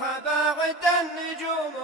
مرحبا عد النجوم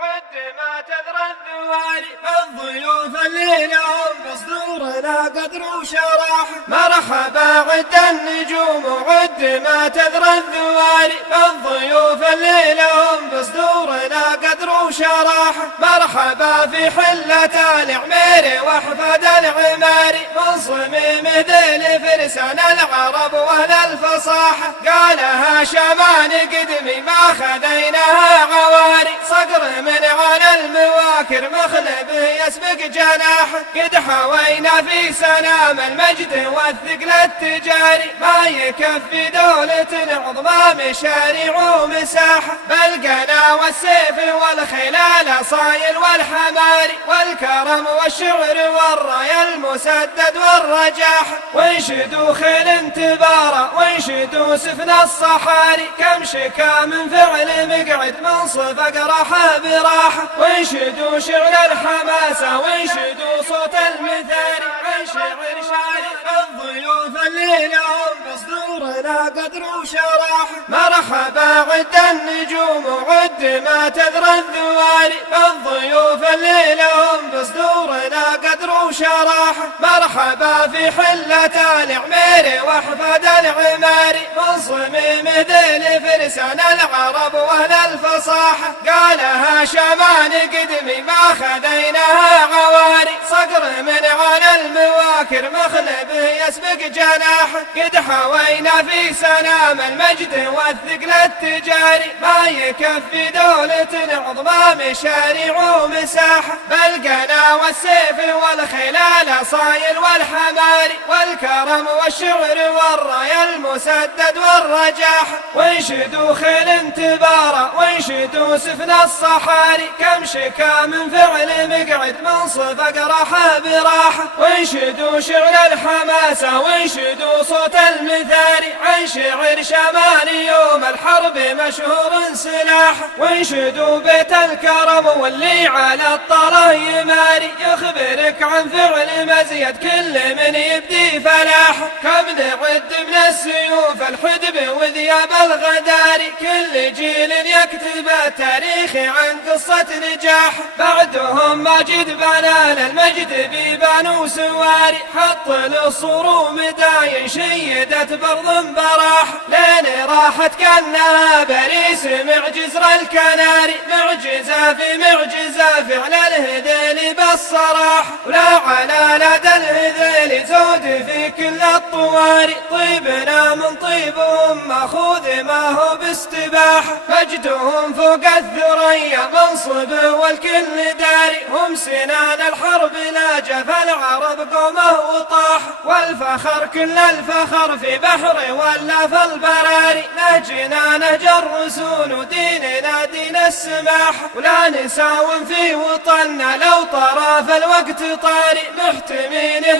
عد ما تذرى الذواري فالضيوف اللي لهم بصدورنا قدر وشراح. مرحبا عد النجوم عد ما تذرى الذواري فالضيوف اللي لهم بصدورنا قدر وشراح. مرحبا في حلة العمير واحفاد العماري من صميم ذيل فرسان العرب واهل الفصاحة. قالها شمان قدمي ما خذيناها عواري صقر من على المواكر مخلب يسبق جناحه. قد حوينا في سنام المجد والثقل التجاري ما يكفي دولة عظمى مشاريع ومساحة. بالقنا والسيف والخلال صايل والحماري والكرم والشعر والراي المسدد والرجاحة. وانشدوا خيل تبارى وانشدوا سفن الصحاري كم شكا من فعل مقعد من صفق راحة براحة. وانشدوا شعر الحماسة وانشدوا صوت المثاري عن شعر شاري الضيوف اللي لهم بصدورنا قدر وشراحة. مرحبا عد النجوم عد ما تذرى الذواري فالضيوف اللي لهم بصدورنا قدر وشراحة. مرحبا في حلة العمير واحفاد العماري من صميم ذيل فرسان العرب واهل الفصاحة. قالها شمان قدمي ما خذيناها عواري صقر من على المواكر مخلب يسبق جناحه. قد حوينا في سنام المجد والثقل التجاري ما يكفي دولة عظمى مشاريع ومساحة. بالقنا والسيف والخلال صايل والحماري والكرم والشعر والراي المسدد والرجاحة. وانشدوا خيل تبارى وانشدوا سفن الصحاري كم شكا من فعل مقعد من صفق راحة براحة. وانشدوا شعر الحماسة وانشدوا صوت المثاري عن شعر شمالي يوم الحرب مشهور سلاحه. وانشدوا بيت الكرم واللي على الطلا يماري يخبرك عن فعل مزيد كل من يبدي فلاحه. كم نعد من السيوف الحدب وذياب الغداري كل جيل يكتب التاريخ عن قصة نجاح. بعدهم ماجد بنان المجد بيبان وسواري حط للصروم داين شيدت برض براح. لين راحت كانها باريس معجزر الكناري معجزة في معجزة فعل الهذيل بالصراح. ولا على لدى الهذيل زود في كل الطواري طيبنا من طيبهم ماخوذ ما هو باستباحة. مجدهم فوق الثريا منصب والكل داري هم سنان الحرب لا جف العرب قومه وطاح. والفخر كل الفخر في بحر ولا في البراري نهجنا نهج الرسول وديننا دين السماح. ولا نساوم في وطننا لو طرف الوقت طاري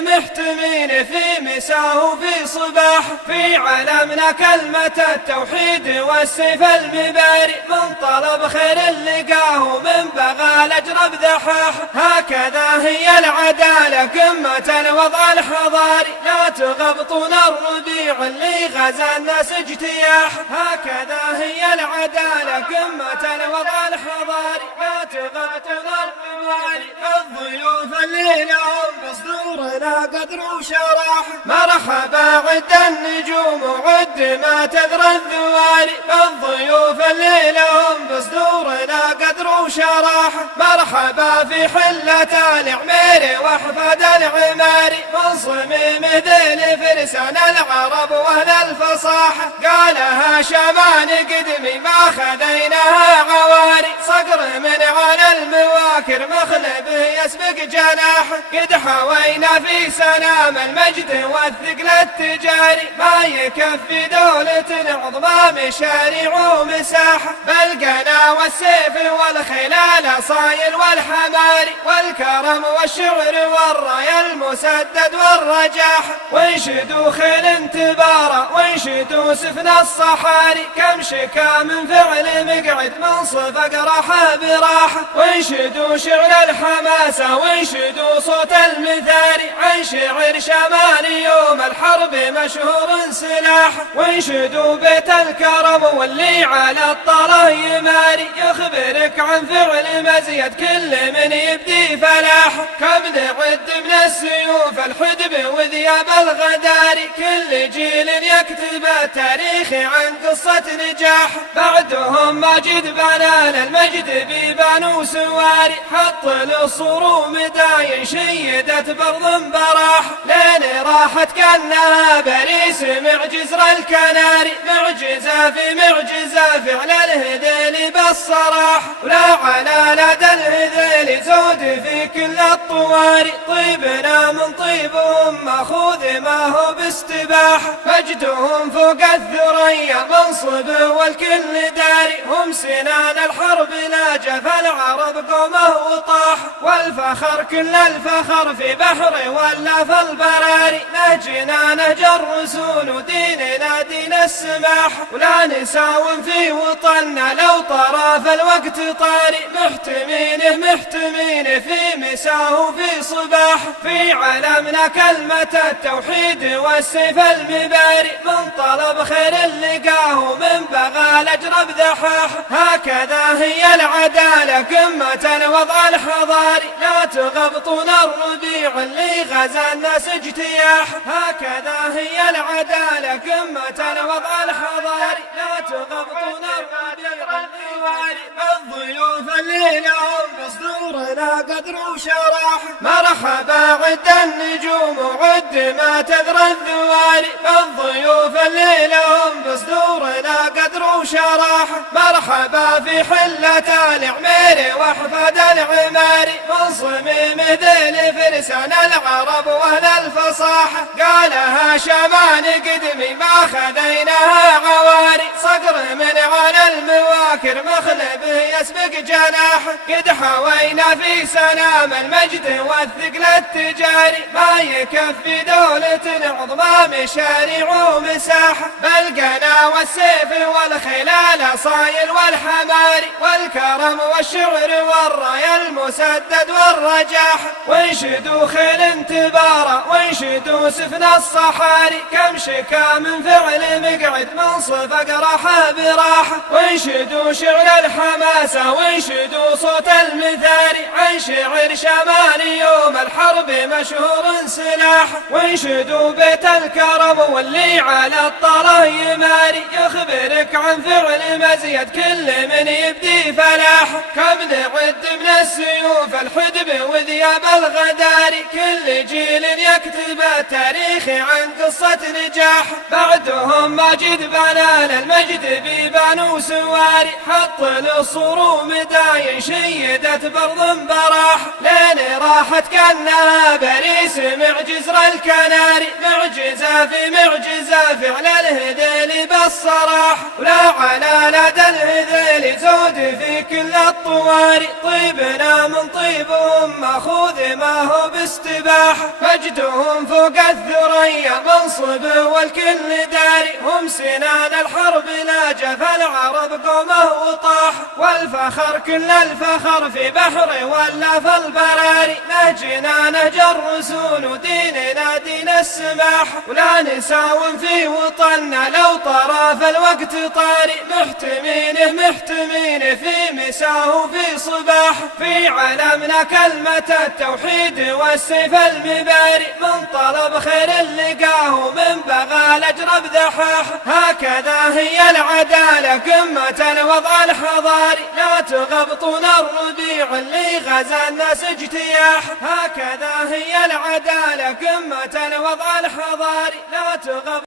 محتمين في مساه وفي صباح. في علمنا كلمة التوحيد والسيف المباري من طلب خير لقاه من بغى الأجرب ذحاح. هكذا هي العدالة قمة الوضع الحضاري لا تغبطون الربيع اللي غزا الناس اجتياح. هكذا هي العدالة قمة الوضع الحضاري لا تغبطون الربيع الضيوف اللي لهم بصدورنا قدر وشراح. مرحبا عد النجوم عد ما تذرى الذواري فالضيوف اللي لهم بصدورنا قدر وشراح. مرحبا في حلة العمير واحفاد العماري من صميم ذيل فرسان العرب واهل الفصاحة. قالها شمان قدمي ما خذيناها عواري صقر من على المواكر مخلب يسبق جناحه. قد حوينا في سنام المجد والثقل التجاري ما يكفي دولة عظمى مشاريع ومساحة. بالقنا والسيف والخلال صايل الصايل والحماري والكرم والشعر والراي المسدد والرجاح. وانشدوا خيل تبارى وانشدوا سفن الصحاري كم شكا من فعل مقعد منصف اقرحه براحه. وانشدوا شعر الحماسه وانشدوا صوت المثاري عن شعر شمالي يوم الحرب مشهور سلاح. وانشدوا بيت الكرم واللي على الطلا يماري يخبرك عن فعل مزيد كل من يبدي فلاح. كم نعد من السيوف الحدب وذياب الغداري كل جيل يكتب التاريخ عن قصة نجاح. بعدهم ماجد بنان المجد بيبان سواري حط للصروم داين شيدت برض براح. لين راحت كانها بريس معجزر الكناري معجزة في معجزة فعل الهذيل بالصراح. ولا على لدى الهذيل زود في كل الطواري طيبنا من طيبهم ماخوذ ما هو باستباح. مجدهم فوق الثريا منصب والكل داري هم سنان الحرب ناجف العرب قومه وطاح. والفخر كل الفخر في بحر ولا في البراري نهجنا نهج الرسول وديننا دين السماح. ولا نساوم في وطننا لو طرف الوقت طاري محتمينه في مساه وفي صباح. في علمنا كلمة التوحيد والسيف المباري من طلب خير لقاه من بغى الأجرب ذحاح. هكذا هي العدالة قمة الوضع الحضاري لا تغبطون الربيع اللي غزا الناس اجتياح. هكذا هي العدالة قمة الوضع الحضاري لا تغبطون الربيع اللي الضيوف اللي لهم بصدورنا قدر وشراح. مرحبا عد النجوم وعد ما تذرى الذواري بالضيوف اللي لهم بصدورنا قدر وشراح. مرحبا في حلة العميري واحفاد العماري من صميم ذيل فرسان العرب واهل الفصاحة. قالها شمان قدمي ما خذيناها عواري صقر من على المواكر مخلبه يسبق جناح. قد حوينا في سلام المجد والثقل التجاري ما يكفي دولة عظمى مشاريع ومساحة. بالقنا والسيف والخلال صايل والحماري والكرم والشعر والراي المسدد والرجاح. وانشدوا خيل تبارى وانشدوا سفن الصحاري كم شكا من فعل مقعد منصف اقرحه براحه. وانشدوا شعر الحماسه وانشدوا صوت المثاري عن شعر شمالي يوم الحرب مشهور سلاح. وانشدوا بيت الكرم واللي على الطلا يماري يخبرك عن فعل مزيد كل من يبدي فلاح. كم نعد من السيوف الحدب وذياب الغداري كل جيل يكتب التاريخ عن قصة نجاح. بعدهم ماجد بنان المجد بيبان سواري حط للصروم داين شيدت برض براح. لين راحت كانها بريس معجزر الكناري معجزة في معجزة فعل الهذيل بالصراح. ولا على لدى الهذيل زود في كل الطواري طيبنا من طيبهم ماخوذ ما هو باستباح. مجدهم فوق الثريا منصب والكل داري هم سنان الحرب ناجف العرب قومه وطاح. والفخر كل الفخر في بحر ولا في البراري نهجنا نهج الرسول وديننا دين السماح. ولا نساوم في وطننا لو طرف الوقت طاري محتمينه في مساه وفي صباح. في علمنا كلمة التوحيد والسيف المباري من طلب خير لقاه من بغى الأجرب ذحاح. هكذا هي العدالة قمة الوضع الحضاري لا تغبطون الربيع اللي غزا الناس اجتياح. هكذا هي العدالة قمة الوضع الحضاري لا تغبطون